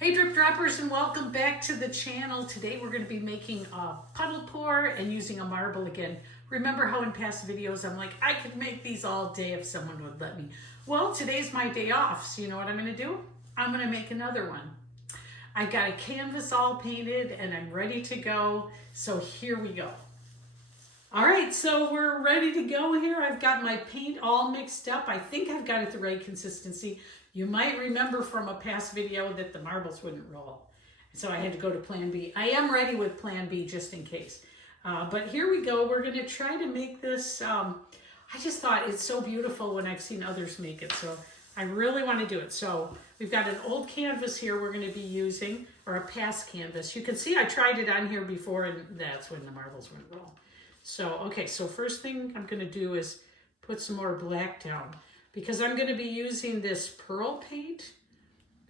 Hey drip droppers, and welcome back to the channel. Today we're going to be making a puddle pour and using a marble again. Remember how in past videos I'm like, I could make these all day if someone would let me. Well, today's my day off, so you know what I'm going to do? I'm going to make another one. I got a canvas all painted and I'm ready to go, so here we go. All right, so we're ready to go here. I've got my paint all mixed up. I think I've got it the right consistency. You might remember from a past video that the marbles wouldn't roll. So I had to go to plan B. I am ready with plan B just in case. But here we go. We're gonna try to make this. I just thought it's so beautiful when I've seen others make it. So I really wanna do it. So we've got an old canvas here we're gonna be using, or a past canvas. You can see I tried it on here before and that's when the marbles wouldn't roll. So, okay, so first thing I'm gonna do is put some more black down, because I'm going to be using this pearl paint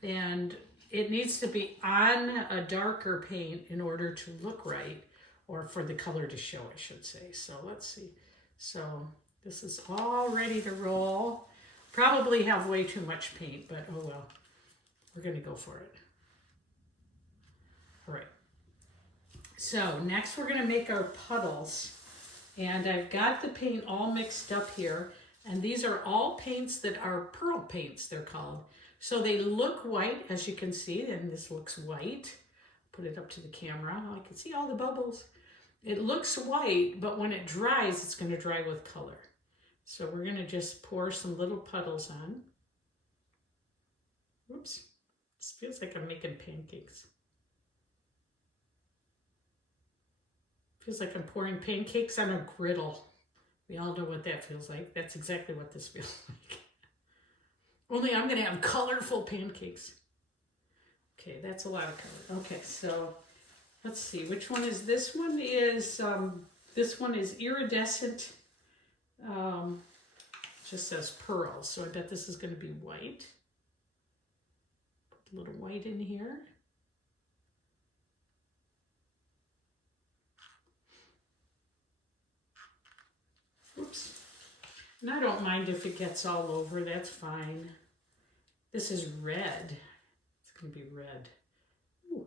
and it needs to be on a darker paint in order to look right, or for the color to show, I should say. So let's see. So this is all ready to roll. Probably have way too much paint, but oh well. We're going to go for it. All right. So next we're going to make our puddles. And I've got the paint all mixed up here. And these are all paints that are pearl paints, they're called. So they look white, as you can see, and this looks white. Put it up to the camera. I can see all the bubbles. It looks white, but when it dries, it's going to dry with color. So we're going to just pour some little puddles on. Whoops. This feels like I'm making pancakes. Feels like I'm pouring pancakes on a griddle. We all know what that feels like. That's exactly what this feels like. Only I'm going to have colorful pancakes. Okay, that's a lot of color. Okay, so let's see. Which one is this one? This one is iridescent. Just says pearl. So I bet this is going to be white. Put a little white in here. Oops. And I don't mind if it gets all over, that's fine. This is red. It's going to be red. Ooh.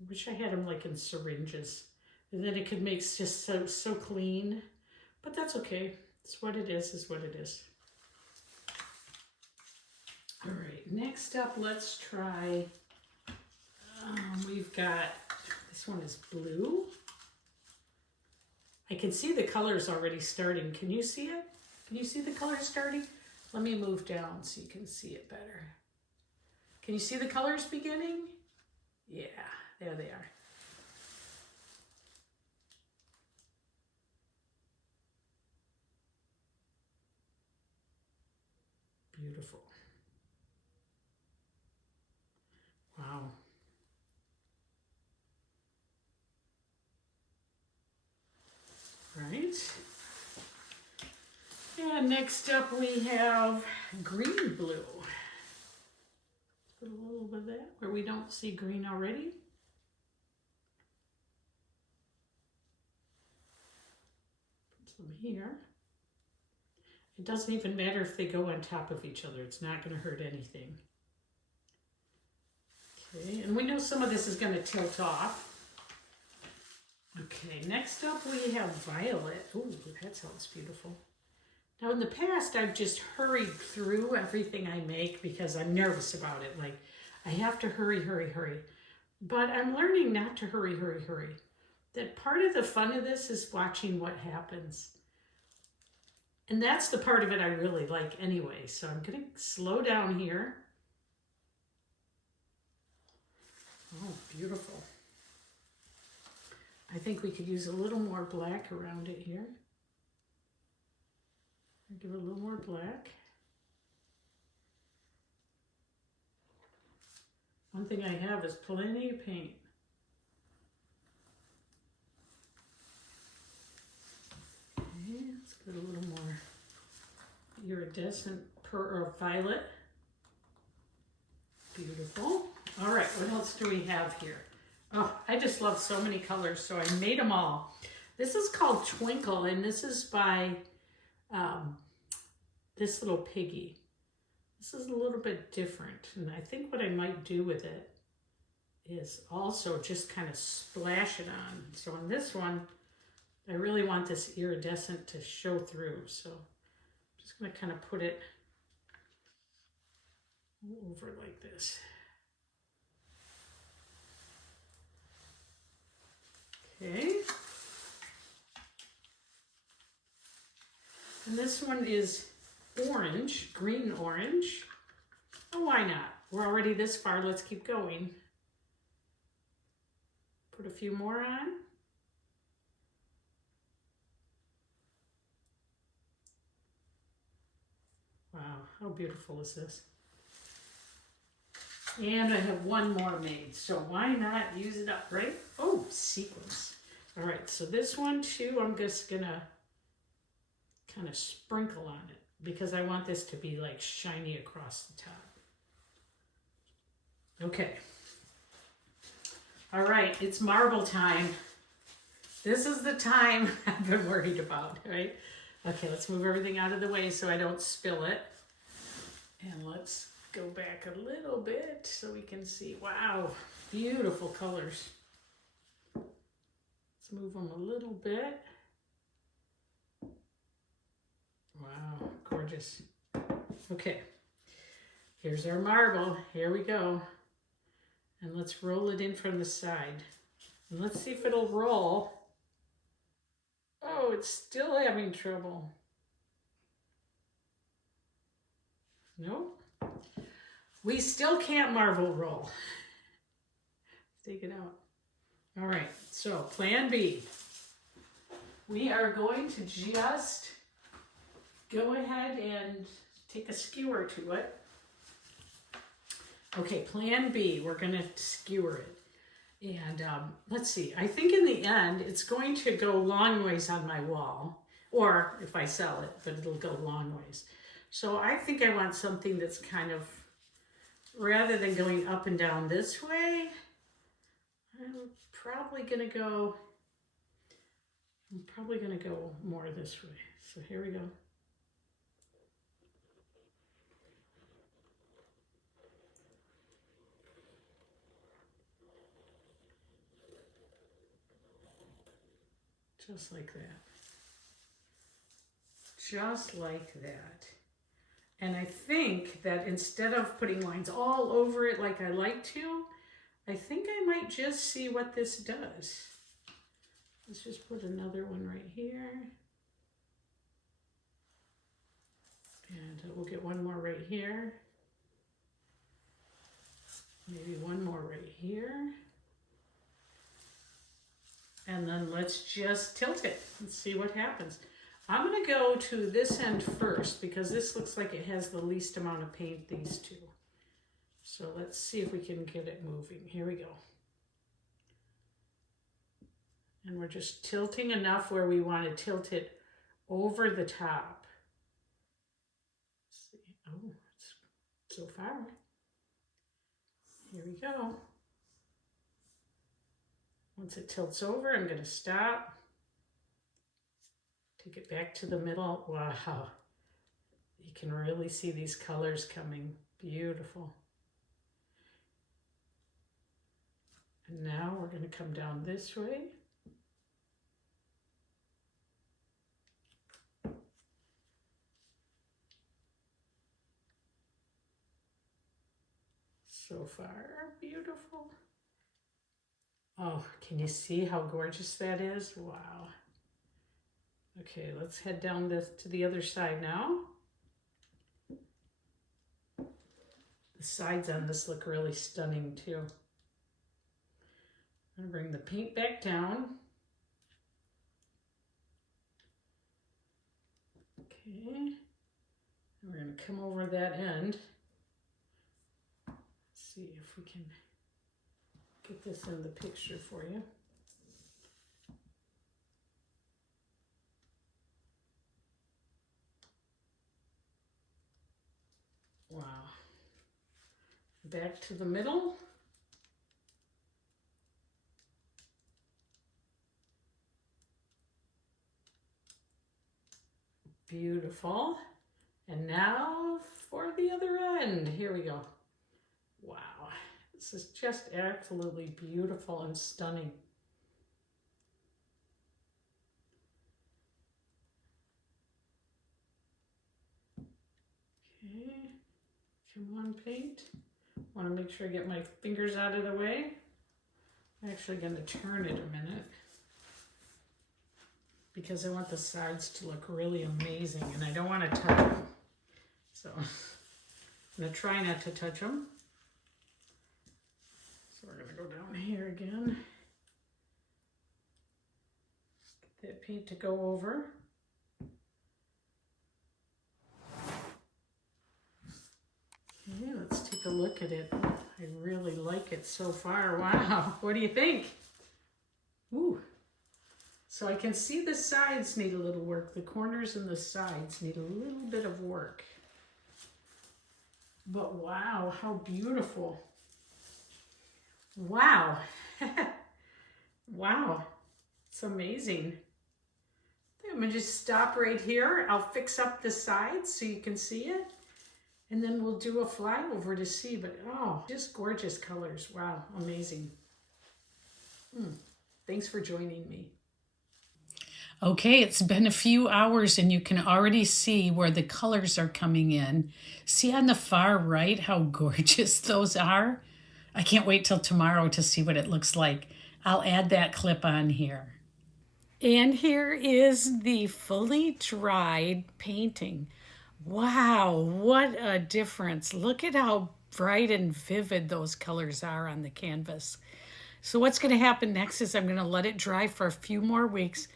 I wish I had them like in syringes. And then it could make just so clean. But that's okay. It's what it is what it is. All right, next up, let's try, we've got, this one is blue. I can see the colors already starting. Can you see it? Can you see the colors starting? Let me move down so you can see it better. Can you see the colors beginning? Yeah, there they are. Beautiful. Wow. Right. And next up we have green blue. Put a little bit of that where we don't see green already. Put some here. It doesn't even matter if they go on top of each other. It's not going to hurt anything. Okay, and we know some of this is going to tilt off. Okay, next up we have violet. Ooh, that sounds beautiful. Now in the past, I've just hurried through everything I make because I'm nervous about it. Like, I have to hurry. But I'm learning not to hurry. That part of the fun of this is watching what happens. And that's the part of it I really like anyway. So I'm going to slow down here. Oh, beautiful. I think we could use a little more black around it here. Give it a little more black. One thing I have is plenty of paint. Okay, let's put a little more iridescent or violet. Beautiful. All right, what else do we have here? Oh, I just love so many colors, so I made them all. This is called Twinkle, and this is by this little piggy. This is a little bit different, and I think what I might do with it is also just kind of splash it on. So on this one, I really want this iridescent to show through, so I'm just going to kind of put it over like this. Okay. And this one is orange, green orange. Oh, why not? We're already this far, let's keep going. Put a few more on. Wow, how beautiful is this? And I have one more made, so why not use it up, right? Oh, sequins. All right, so this one too, I'm just gonna kind of sprinkle on it because I want this to be like shiny across the top. Okay. All right, it's marble time. This is the time I've been worried about, right? Okay, let's move everything out of the way so I don't spill it. And let's go back a little bit so we can see. Wow, beautiful colors. Let's move them a little bit. Wow, gorgeous. Okay, here's our marble. Here we go. And let's roll it in from the side. And let's see if it'll roll. Oh, it's still having trouble. Nope. We still can't marble roll. Take it out. All right, so plan B. We are going to just go ahead and take a skewer to it. Okay, plan B, we're gonna skewer it. And let's see, I think in the end, it's going to go long ways on my wall, or if I sell it, but it'll go long ways. So I think I want something that's kind of, rather than going up and down this way, I'm probably gonna go more this way. So here we go. Just like that. Just like that. And I think that instead of putting lines all over it like I like to, I think I might just see what this does. Let's just put another one right here. And we'll get one more right here. Maybe one more right here. And then let's just tilt it and see what happens. I'm gonna go to this end first because this looks like it has the least amount of paint, these two. So let's see if we can get it moving. Here we go. And we're just tilting enough where we want to tilt it over the top. Let's see. Oh, it's so far. Here we go. Once it tilts over, I'm going to stop. Take it back to the middle. Wow. You can really see these colors coming. Beautiful. And now we're going to come down this way. So far, beautiful. Oh, can you see how gorgeous that is? Wow. Okay, let's head down to the other side now. The sides on this look really stunning too. I'm going to bring the paint back down. Okay, and we're going to come over that end. Let's see if we can get this in the picture for you. Wow. Back to the middle. Beautiful. And now for the other end. Here we go. Wow. This is just absolutely beautiful and stunning. Okay. Come on, paint. Want to make sure I get my fingers out of the way. I'm actually going to turn it a minute because I want the sides to look really amazing and I don't want to touch them. So I'm going to try not to touch them. So we're going to go down here again. Get that paint to go over. Okay, let's take a look at it. I really like it so far. Wow, what do you think? Ooh. So I can see the sides need a little work. The corners and the sides need a little bit of work. But wow, how beautiful. Wow. Wow, it's amazing. I'm gonna just stop right here. I'll fix up the sides so you can see it. And then we'll do a flyover to see, but oh, just gorgeous colors. Wow, amazing. Thanks for joining me. Okay, it's been a few hours and you can already see where the colors are coming in. See on the far right how gorgeous those are? I can't wait till tomorrow to see what it looks like. I'll add that clip on here. And here is the fully dried painting. Wow, what a difference. Look at how bright and vivid those colors are on the canvas. So what's going to happen next is I'm going to let it dry for a few more weeks.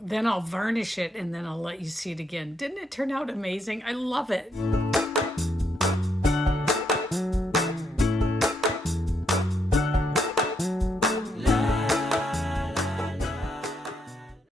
Then I'll varnish it and then I'll let you see it again. Didn't it turn out amazing? I love it.